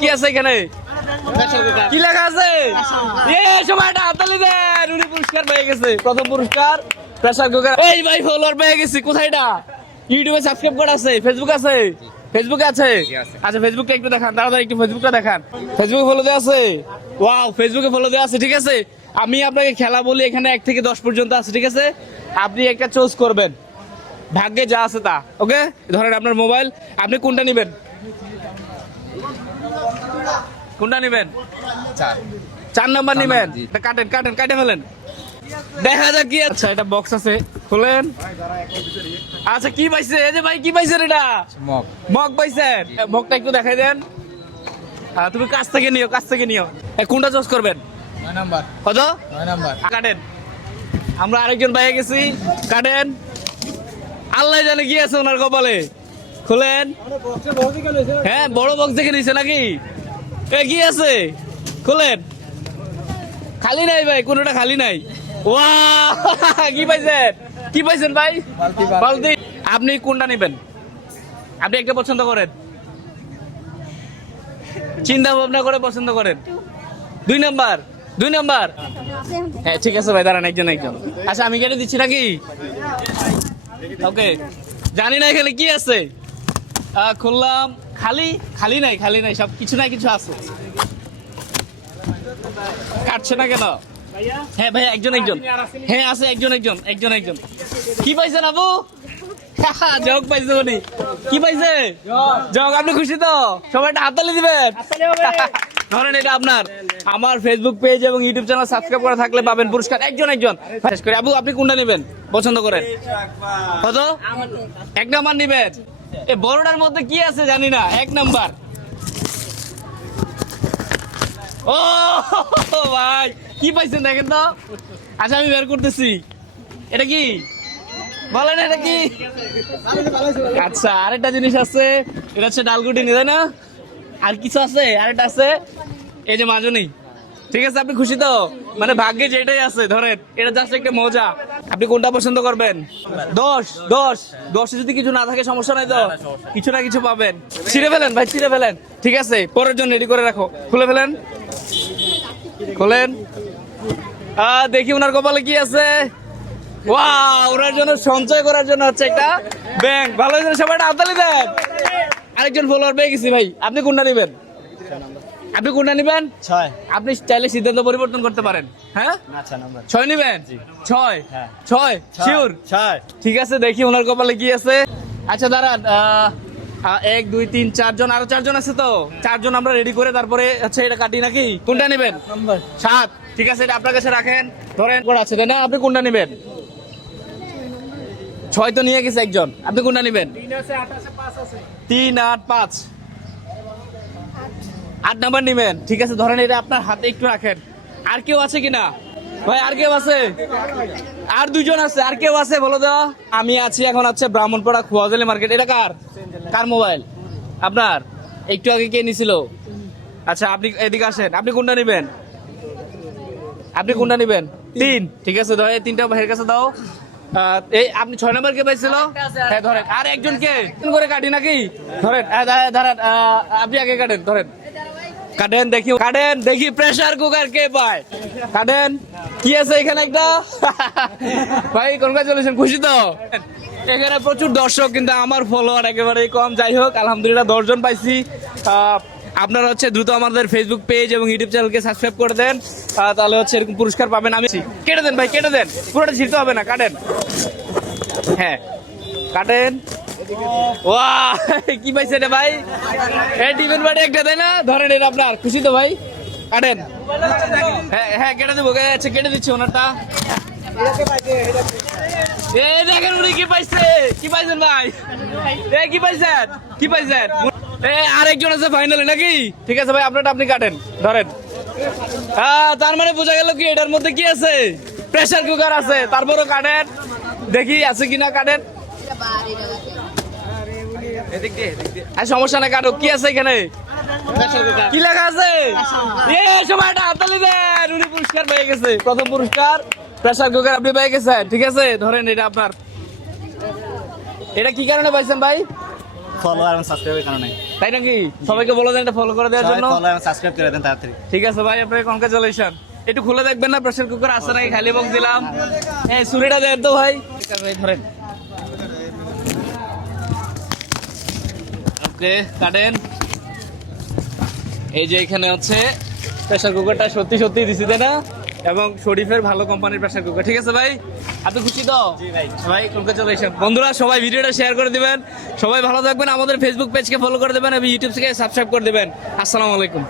কি আছে এখানে? কি লেখা আছে? সময়টা হাততালি দেন, উনি পুরস্কার পেয়ে গেছে। প্রথম পুরস্কার প্রেসার কুকার। এই ভাই ফলোয়ার পেয়ে গেছি। কোথায় এটা? ইউটিউবে সাবস্ক্রাইব করা আছে? ফেসবুক আছে? ফেসবুকে আছে? আচ্ছা ফেসবুকটা একটু দেখান, তাড়াতাড়ি একটু ফেসবুকটা দেখান। ফেসবুকে ফলো দেওয়া আছে? ওয়াও, ফেসবুকে ফলো দেওয়া আছে। ঠিক আছে, আমি আপনাকে খেলা বলি, এখানে 1 থেকে 10 পর্যন্ত আছে। ঠিক আছে, আপনি একটা চুজ করবেন, ভাগ্যে যা আছে তা। ওকে, ধরেন আপনার মোবাইল, আপনি কোনটা নেবেন? কোনটা নেবেন? 4 নাম্বার নেবেন। কাটেন কাটেন, কাটে ফেলেন, দেখা যাক কি। আচ্ছা এটা বক্স আছে, খুলেন। আচ্ছা কি পাইছে? এই যে ভাই কি পাইছেন? এটা মগ। মগ পাইছেন? মগটা একটু দেখাই দেন। তুমি কাছ থেকে নিও, কাছ থেকে নিও। কোনটা চয়েস করবেন? 9 নাম্বার। কত? 9 নাম্বার। কাটেন, আমরা আরেকজন পাইয়ে গেছি। কাটেন, আল্লাহ জানে কি আছে ওনার কপালে। খুলেন। হ্যাঁ, বড় বক্স দেখে নিছে নাকি? কি আছে? খুলেন। খালি নাই ভাই, কোনোটা খালি নাই। ওয়াও, কি পাইছেন? কি পাইছেন ভাই? বালতি। আপনি কোনটা নেবেন? আপনি একটা পছন্দ করেন, চিন্তা ভাবনা করে পছন্দ করেন। 2 নাম্বার। 2 নাম্বার। হ্যাঁ ঠিক আছে ভাই, দাঁড়ান, একজন একজন। আচ্ছা আমি কেটে দিচ্ছি নাকি? ওকে, জানি না এখানে কি আছে। খুললাম, খালি খালি নাই, খালি নাই, সব কিছু না কিছু আছে। কাটছে না কেন? হ্যাঁ ভাই, একজন একজন। হ্যাঁ আছে, একজন একজন, একজন একজন। কি পাইছেন আবু? জগ পাইছে উনি। কি পাইছে? জগ। আপনি খুশি তো? সবাই একটা হাততালি দিবেন। ধরেন এটা আপনার। আমার ফেসবুক পেজ এবং ইউটিউব চ্যানেল সাবস্ক্রাইব করা থাকলে পাবেন পুরস্কার। একজন একজন। শেষ করে আবু, আপনি কোনটা নেবেন পছন্দ করেন? কত? 1 নাম্বার নেবেন। এই বড়টার মধ্যে কি আছে জানি না। 1 নাম্বার। ও ভাই, কি পাইছেন দেখেন তো। আচ্ছা আমি বের করতেছি। এটা কি বলেন? এটা কি? আচ্ছা আরেকটা জিনিস আছে, এটা হচ্ছে ডালগুটি, তাই না? আর কিছু আছে? আরেকটা আছে, এই যে মাজনি। ঠিক আছে, আপনি খুশি তো? মানে ভাগ্যে যেটাই আছে, ধরেন এটা জাস্ট একটা মজা। আপনি কোনটা পছন্দ করবেন? 10 10 10 যদি কিছু না থাকে সমস্যা নাই তো? কিছু না কিছু পাবেন। ছিঁড়ে ফেলেন ভাই, ছিঁড়ে ফেলেন। ঠিক আছে, পরের জন্য রেডি করে রাখো। খুলে ফেলেন, খোলেন। দেখি ওনার কপালে কি আছে। ওয়াও, ওনার জন্য সঞ্চয় করার জন্য হচ্ছে একটা ব্যাংক। ভালো হয়েছে, সবাই হাততালি দেন। আরেকজন ফলোয়ার পেয়ে গেছি ভাই। আপনি কোনটা নেবেন? আপনি কোনটা নেবেন? 6। আপনি চাইলে সিদ্ধান্ত পরিবর্তন করতে পারেন। হ্যাঁ 6 নেবেন? 6 6 শিওর? 6। ঠিক আছে, দেখি ওনার কপালে কি আছে। আচ্ছা দাঁড়ান, 1 2 3 4 জন, আরো 4 জন আছে তো? 4 জন আমরা রেডি করে তারপরে হচ্ছে এটা কাটি নাকি? কোনটা নেবেন? 7। ঠিক আছে, এটা আপনার কাছে রাখেন। ধরেন কোন আছে তাই না? আপনি কোনটা নেবেন? 6 তো নিয়ে গেছে একজন। আপনি কোনটা নেবেন? 3 8 5। 8 নাম্বার নেবেন। ঠিক আছে, ধরেন এটা আপনার হাতে একটু রাখেন। আর কেউ আছে কিনা ভাই? আর কেউ আছে? আর 2 জন আছে। আর কেউ আছে বলো তো? আমি আছি এখন আছে ব্রাহ্মণপাড়া খোয়াজলি মার্কেট। এটা কার? কার মোবাইল? আপনার? একটু আগে কে নিছিল? আচ্ছা আপনি এদিকে আসেন। আপনি কোনটা নেবেন? আপনি কোনটা নেবেন? 3। ঠিক আছে, ধরেন 3টা ভাইয়ের কাছে দাও। এই আপনি 6 নাম্বার কে পাইছিল? হ্যাঁ ধরেন। আর একজন কে করে কাটি নাকি? ধরেন, ধরেন, আপনি আগে কাটেন। ধরেন, কাটেন দেখি, কাটেন দেখি প্রেসার কুকার কে পায়। কাটেন, কি আছে এখানে একটা। ভাই কনগ্রাচুলেশন, খুশি তো? এখানে প্রচুর দর্শক, কিন্তু আমার ফলোয়ার একেবারেই কম। যাই হোক, আলহামদুলিল্লাহ 10 জন পাইছি। আপনারা হচ্ছে দ্রুত আমাদের ফেসবুক পেজ এবং ইউটিউব চ্যানেলকে সাবস্ক্রাইব করে দেন, তাহলে হচ্ছে এরকম পুরস্কার পাবেন। আমি কেটে দেন ভাই, কেটে দেন, পুরোটা ছিঁড়তে হবে না, কাটেন। হ্যাঁ কাটেন। ওয়াও, কি পাইছে রে ভাই? এই টিফিন বাড়ি একটা দেয় না? ধরেন এটা আপনার। খুশি তো ভাই? কাটেন। হ্যাঁ হ্যাঁ কেটে দেবো। আচ্ছা কেটে দিচ্ছি ওনারটা। এই দেখেন উনি কি পাইছে। কি পাইছেন ভাই? এই কি পাইছেন? কি পাইছেন? আরেকজন আছে ফাইনালি নাকি? ঠিক আছে ভাই, আপনারটা আপনি কাটেন। ধরেন, তার মানে বোঝা গেল কি এটার মধ্যে কি আছে? প্রেসার কুকার আছে। তারপরও কাটেন, দেখি আছে কিনা। কাটেন, সমস্যা নাই, কাটো। কি আছে এখানে? কি লেখা আছে? সময়টা হাততালি দেন, উনি পুরস্কার পেয়ে গেছে। প্রথম পুরস্কার প্রেসার কুকার আপনি পেয়ে গেছেন। ঠিক আছে, ধরেন এটা আপনার। এটা কি কারণে পাইছেন ভাই? ফলোয়ার এবং সাবস্ক্রাইবের কারণে। তাই নাকি? সবাইকে বলে দেন এটা ফলো করে দেওয়ার জন্য। ফলো এবং সাবস্ক্রাইব করে দেন তাড়াতাড়ি। ঠিক আছে ভাই, আপনাকে কংগ্রাচুলেশন। একটু খুলে দেখবেন না প্রেসার কুকার আছে নাকি, খালি বক্স দিলাম। হ্যাঁ ছুরিটা দেন তো ভাই। ঠিক আছে ভাই ধরেন। ওকে কাটেন। এই যে এখানে হচ্ছে প্রেসার কুকারটা সত্যি সত্যি দিছি তাই না, এবং শরীফের ভালো কোম্পানির প্রেসার কুকার। ঠিক আছে ভাই, আপনি খুশি তো? জি ভাই। ভাই কংগ্রাচুলেশন। বন্ধুরা সবাই ভিডিওটা শেয়ার করে দিবেন, সবাই ভালো থাকবেন, আমাদের ফেসবুক পেজকে ফলো করে দেবেন এবং ইউটিউব থেকে সাবস্ক্রাইব করে দেবেন। আসসালামু আলাইকুম।